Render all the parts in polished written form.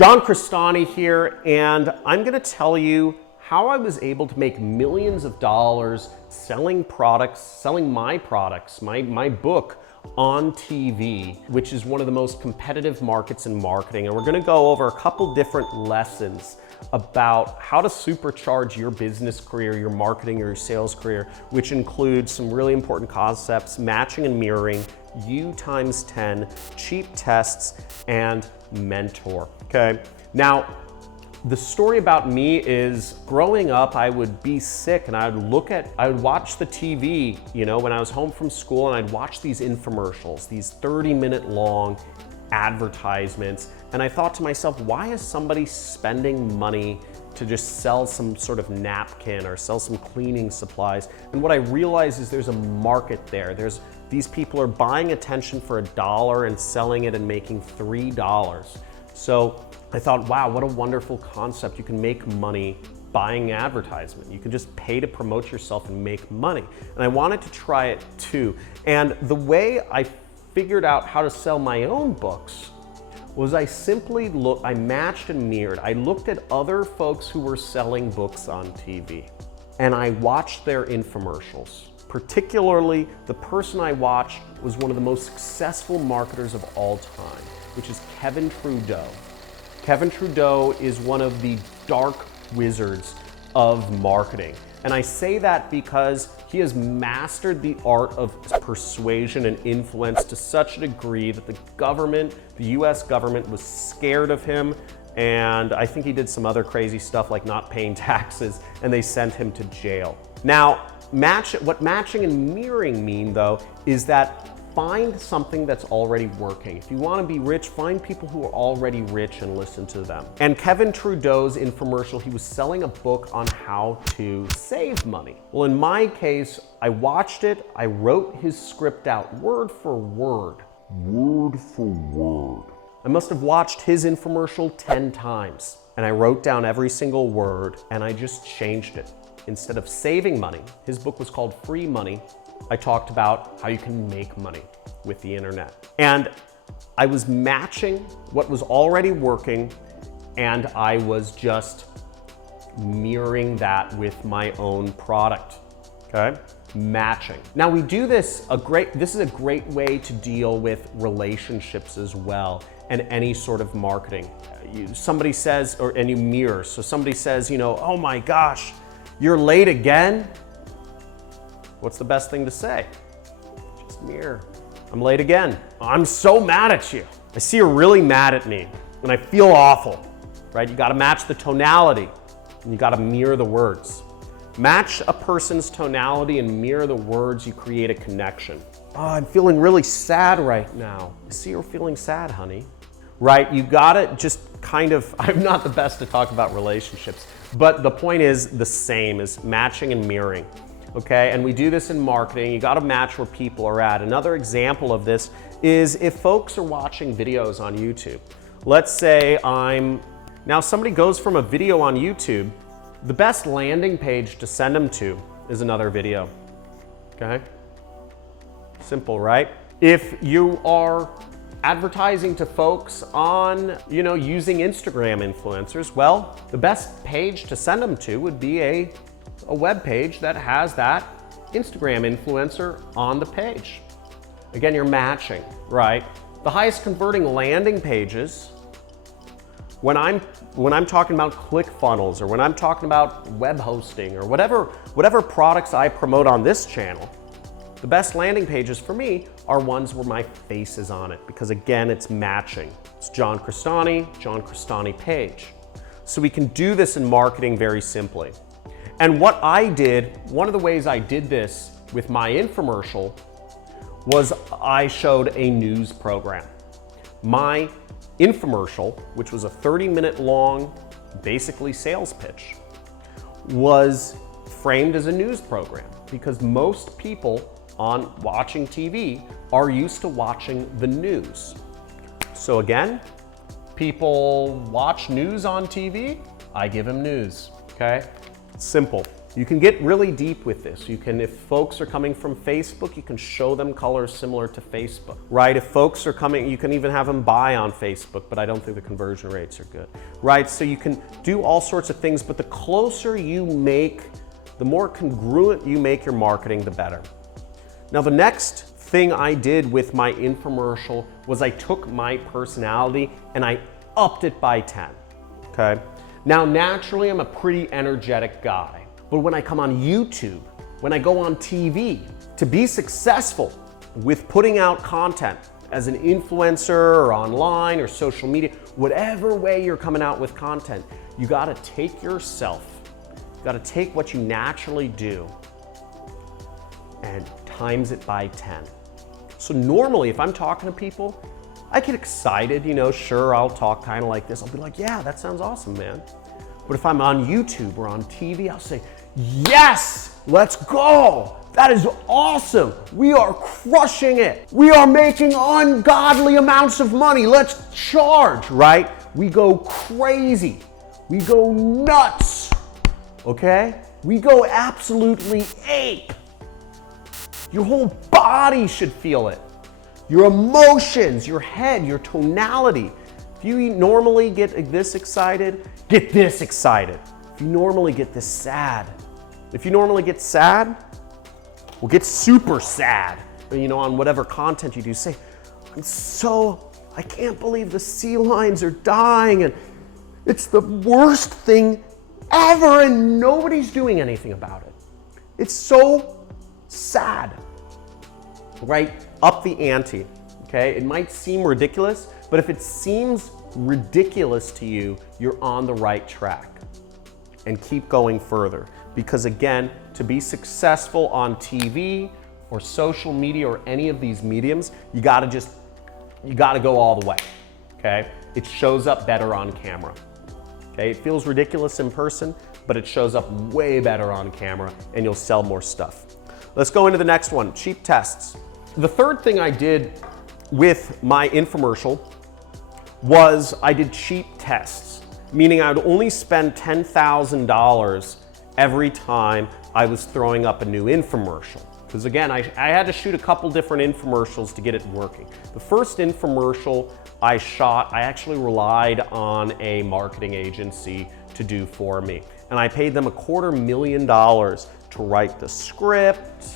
John Crestani here, and I'm going to tell you how I was able to make millions of dollars selling products, selling my products, my book on TV, which is one of the most competitive markets in marketing. And we're going to go over a couple different lessons about how to supercharge your business career, your marketing, or your sales career, which includes some really important concepts: matching and mirroring, U times 10, cheap tests, and mentor. Okay. Now, the story about me is growing up, I would be sick and I would watch the TV, when I was home from school, and I'd watch these infomercials, these 30-minute long advertisements. And I thought to myself, why is somebody spending money to just sell some sort of napkin or sell some cleaning supplies? And what I realized is there's a market there. These people are buying attention for $1 and selling it and making $3. So I thought, wow, what a wonderful concept. You can make money buying advertisement. You can just pay to promote yourself and make money. And I wanted to try it too. And the way I figured out how to sell my own books was I matched and mirrored. I looked at other folks who were selling books on TV, and I watched their infomercials. Particularly, the person I watched was one of the most successful marketers of all time, which is Kevin Trudeau. Kevin Trudeau is one of the dark wizards of marketing. And I say that because he has mastered the art of persuasion and influence to such a degree that the US government was scared of him. And I think he did some other crazy stuff like not paying taxes, and they sent him to jail. Now, what matching and mirroring mean, though, is that find something that's already working. If you want to be rich, find people who are already rich and listen to them. And Kevin Trudeau's infomercial, he was selling a book on how to save money. Well, in my case, I watched it, I wrote his script out word for word. Word for word. I must have watched his infomercial 10 times, and I wrote down every single word, and I just changed it. Instead of saving money, his book was called Free Money, I talked about how you can make money with the internet. And I was matching what was already working, and I was just mirroring that with my own product, okay? Matching. Now we do this, this is a great way to deal with relationships as well, and any sort of marketing. Somebody says, and you mirror. So somebody says, oh my gosh, you're late again? What's the best thing to say? Just mirror. I'm late again. I'm so mad at you. I see you're really mad at me and I feel awful, right? You gotta match the tonality and you gotta mirror the words. Match a person's tonality and mirror the words, you create a connection. Oh, I'm feeling really sad right now. I see you're feeling sad, honey. Right, you gotta just I'm not the best to talk about relationships, but the point is the same as matching and mirroring. Okay, and we do this in marketing. You gotta match where people are at. Another example of this is if folks are watching videos on YouTube. Let's say now somebody goes from a video on YouTube, the best landing page to send them to is another video, okay? Simple, right? If you are advertising to folks on, using Instagram influencers, well, the best page to send them to would be a web page that has that Instagram influencer on the page. Again, you're matching, right? The highest converting landing pages, when I'm talking about ClickFunnels or when I'm talking about web hosting or whatever products I promote on this channel, the best landing pages for me are ones where my face is on it, because again, it's matching. It's John Crestani page. So we can do this in marketing very simply. And what I did, one of the ways I did this with my infomercial was I showed a news program. My infomercial, which was a 30-minute long, basically sales pitch, was framed as a news program because most people watching TV are used to watching the news. So again, people watch news on TV, I give them news, okay? Simple. You can get really deep with this. You can, if folks are coming from Facebook, you can show them colors similar to Facebook, right? If folks are coming, you can even have them buy on Facebook, but I don't think the conversion rates are good, right? So you can do all sorts of things, but the closer you make, the more congruent you make your marketing, the better. Now, the next thing I did with my infomercial was I took my personality and I upped it by 10, okay? Now, naturally, I'm a pretty energetic guy. But when I come on YouTube, when I go on TV, to be successful with putting out content as an influencer or online or social media, whatever way you're coming out with content, you gotta take yourself, you gotta take what you naturally do and times it by 10. So normally, if I'm talking to people, I get excited, you know, sure, I'll talk kind of like this. I'll be like, yeah, that sounds awesome, man. But if I'm on YouTube or on TV, I'll say, yes, let's go. That is awesome. We are crushing it. We are making ungodly amounts of money. Let's charge, right? We go crazy. We go nuts, okay? We go absolutely ape. Your whole body should feel it. Your emotions, your head, your tonality. If you normally get this excited, get this excited. If you normally get this sad, if you normally get sad, well, get super sad. You know, on whatever content you do, say, I can't believe the sea lions are dying and it's the worst thing ever and nobody's doing anything about it. It's so sad, right? Up the ante, okay? It might seem ridiculous, but if it seems ridiculous to you, you're on the right track. And keep going further. Because again, to be successful on TV or social media or any of these mediums, you gotta go all the way, okay? It shows up better on camera, okay? It feels ridiculous in person, but it shows up way better on camera and you'll sell more stuff. Let's go into the next one, cheap tests. The third thing I did with my infomercial was I did cheap tests, meaning I would only spend $10,000 every time I was throwing up a new infomercial. Because again, I had to shoot a couple different infomercials to get it working. The first infomercial I shot, I actually relied on a marketing agency to do for me. And I paid them $250,000 to write the script,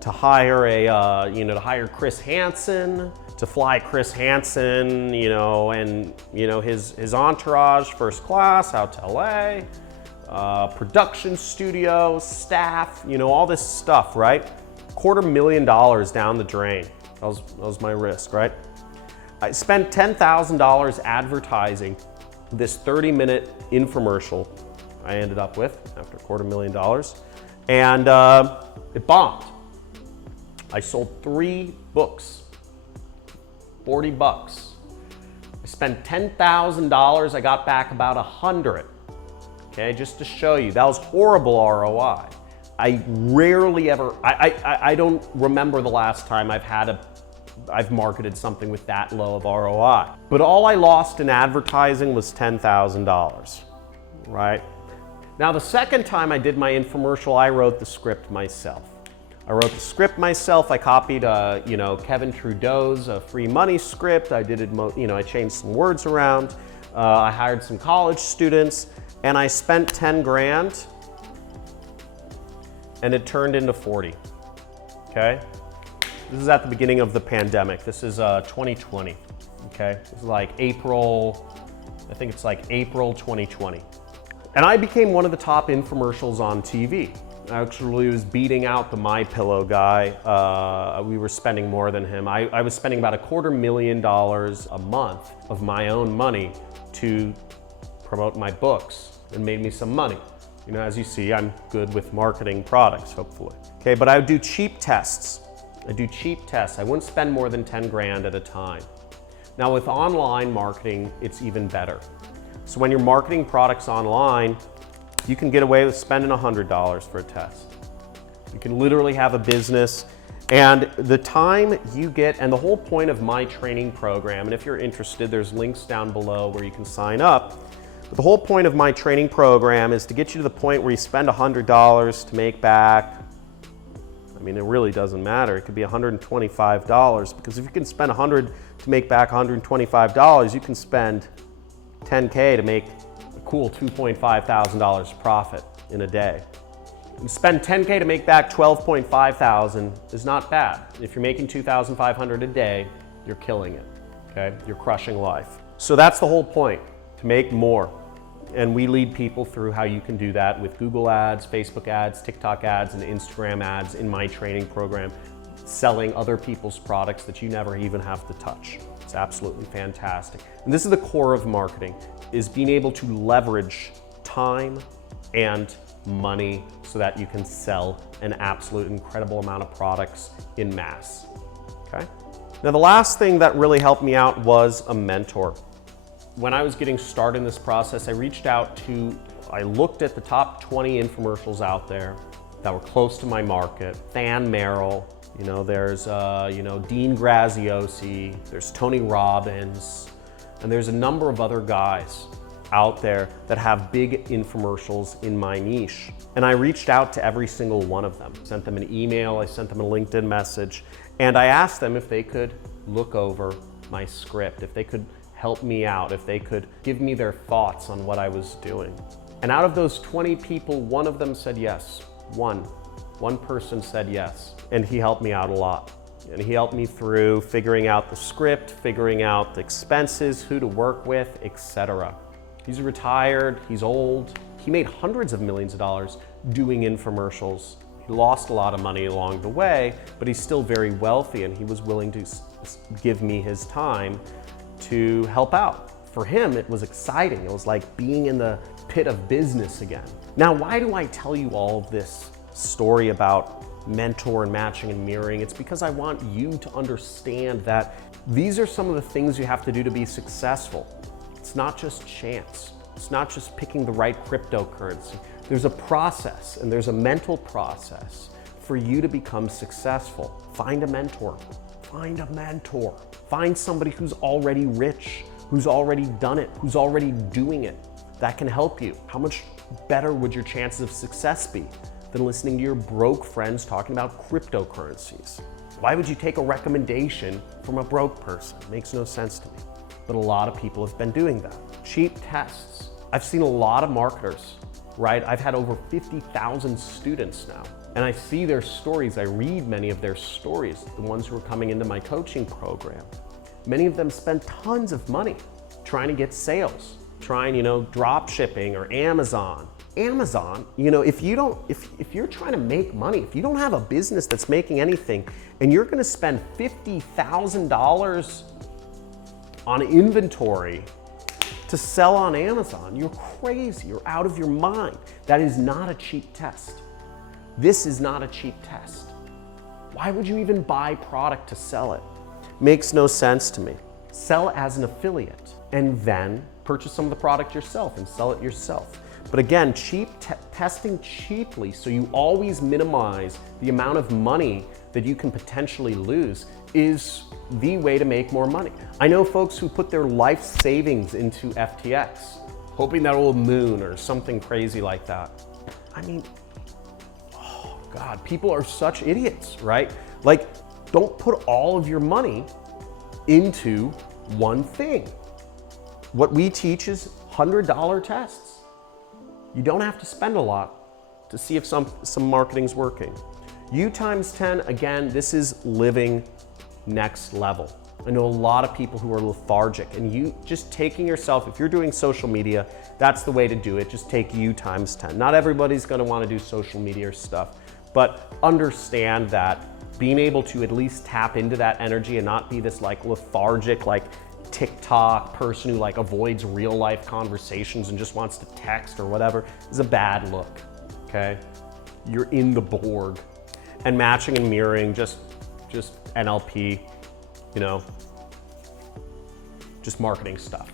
to hire to hire Chris Hansen, to fly Chris Hansen, and his entourage, first class, out to LA, production studio, staff, all this stuff, right? $250,000 down the drain. That was my risk, right? I spent $10,000 advertising this 30-minute infomercial I ended up with after $250,000, and it bombed. I sold 3 books. $40. I spent $10,000, I got back about 100. Okay, just to show you, that was horrible ROI. I rarely ever, I don't remember the last time I've marketed something with that low of ROI. But all I lost in advertising was $10,000, right? Now the second time I did my infomercial, I wrote the script myself. I wrote the script myself. I copied, Kevin Trudeau's free money script. I did it, I changed some words around. I hired some college students, and I spent 10 grand, and it turned into 40. Okay, this is at the beginning of the pandemic. This is 2020. Okay, this is like April. I think it's like April 2020, and I became one of the top infomercials on TV. I actually was beating out the MyPillow guy. We were spending more than him. I was spending about $250,000 a month of my own money to promote my books, and made me some money. As you see, I'm good with marketing products, hopefully. Okay, but I would do cheap tests. I wouldn't spend more than 10 grand at a time. Now with online marketing, it's even better. So when you're marketing products online, you can get away with spending $100 for a test. You can literally have a business, and the time you get, and the whole point of my training program, and if you're interested, there's links down below where you can sign up. But the whole point of my training program is to get you to the point where you spend $100 to make back, I mean, it really doesn't matter. It could be $125, because if you can spend $100 to make back $125, you can spend $10K to make a cool $2.5 thousand profit in a day. You spend $10K to make back $12.5 thousand is not bad. If you're making $2,500 a day, you're killing it, okay? You're crushing life. So that's the whole point, to make more. And we lead people through how you can do that with Google ads, Facebook ads, TikTok ads, and Instagram ads in my training program, selling other people's products that you never even have to touch. It's absolutely fantastic. And this is the core of marketing, is being able to leverage time and money so that you can sell an absolute incredible amount of products in mass, okay? Now, the last thing that really helped me out was a mentor. When I was getting started in this process, I looked at the top 20 infomercials out there that were close to my market. Than Merrill, there's Dean Graziosi, there's Tony Robbins, and there's a number of other guys out there that have big infomercials in my niche. And I reached out to every single one of them. Sent them an email, I sent them a LinkedIn message, and I asked them if they could look over my script, if they could help me out, if they could give me their thoughts on what I was doing. And out of those 20 people, one of them said yes. One person said yes, and he helped me out a lot. And he helped me through figuring out the script, figuring out the expenses, who to work with, etc. He's retired, he's old. He made hundreds of millions of dollars doing infomercials. He lost a lot of money along the way, but he's still very wealthy, and he was willing to give me his time to help out. For him, it was exciting. It was like being in the pit of business again. Now, why do I tell you all of this story about mentor and matching and mirroring? It's because I want you to understand that these are some of the things you have to do to be successful. It's not just chance. It's not just picking the right cryptocurrency. There's a process, and there's a mental process for you to become successful. Find a mentor. Find a mentor. Find somebody who's already rich, who's already done it, who's already doing it. That can help you. How much better would your chances of success be than listening to your broke friends talking about cryptocurrencies? Why would you take a recommendation from a broke person? It makes no sense to me. But a lot of people have been doing that. Cheap tests. I've seen a lot of marketers, right? I've had over 50,000 students now. And I see their stories, I read many of their stories, the ones who are coming into my coaching program. Many of them spend tons of money trying to get sales, trying, drop shipping or Amazon. Amazon, if you're trying to make money, if you don't have a business that's making anything, and you're gonna spend $50,000 on inventory to sell on Amazon, you're crazy, you're out of your mind. That is not a cheap test. This is not a cheap test. Why would you even buy product to sell it? Makes no sense to me. Sell as an affiliate and then purchase some of the product yourself and sell it yourself. But again, testing cheaply so you always minimize the amount of money that you can potentially lose is the way to make more money. I know folks who put their life savings into FTX, hoping that it will moon or something crazy like that. I mean, God, people are such idiots, right? Like, don't put all of your money into one thing. What we teach is $100 tests. You don't have to spend a lot to see if some marketing's working. U times 10, again, this is living next level. I know a lot of people who are lethargic, and you just taking yourself, if you're doing social media, that's the way to do it. Just take U times 10. Not everybody's gonna wanna do social media stuff, but understand that being able to at least tap into that energy and not be this like lethargic, like TikTok person who like avoids real life conversations and just wants to text or whatever is a bad look, okay? You're in the Borg. And matching and mirroring, just NLP, just marketing stuff.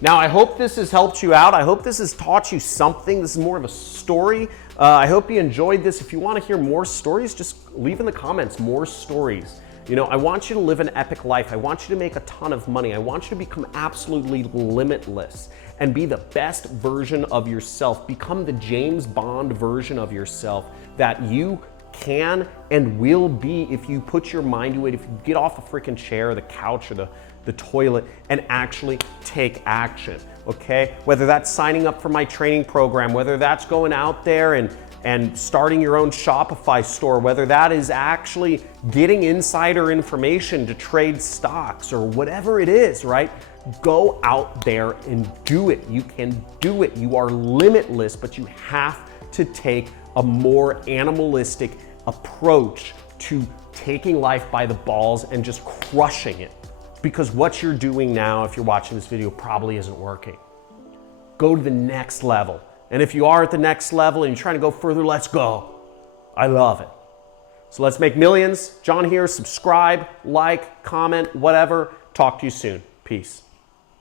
Now, I hope this has helped you out. I hope this has taught you something. This is more of a story. I hope you enjoyed this. If you want to hear more stories, just leave in the comments more stories. You know, I want you to live an epic life. I want you to make a ton of money. I want you to become absolutely limitless and be the best version of yourself. Become the James Bond version of yourself that you can and will be if you put your mind to it, if you get off the freaking chair or the couch or the toilet and actually take action, okay? Whether that's signing up for my training program, whether that's going out there and starting your own Shopify store, whether that is actually getting insider information to trade stocks or whatever it is, right? Go out there and do it. You can do it. You are limitless, but you have to take a more animalistic approach to taking life by the balls and just crushing it. Because what you're doing now, if you're watching this video, probably isn't working. Go to the next level. And if you are at the next level and you're trying to go further, let's go. I love it. So let's make millions. John here. Subscribe, like, comment, whatever. Talk to you soon. Peace.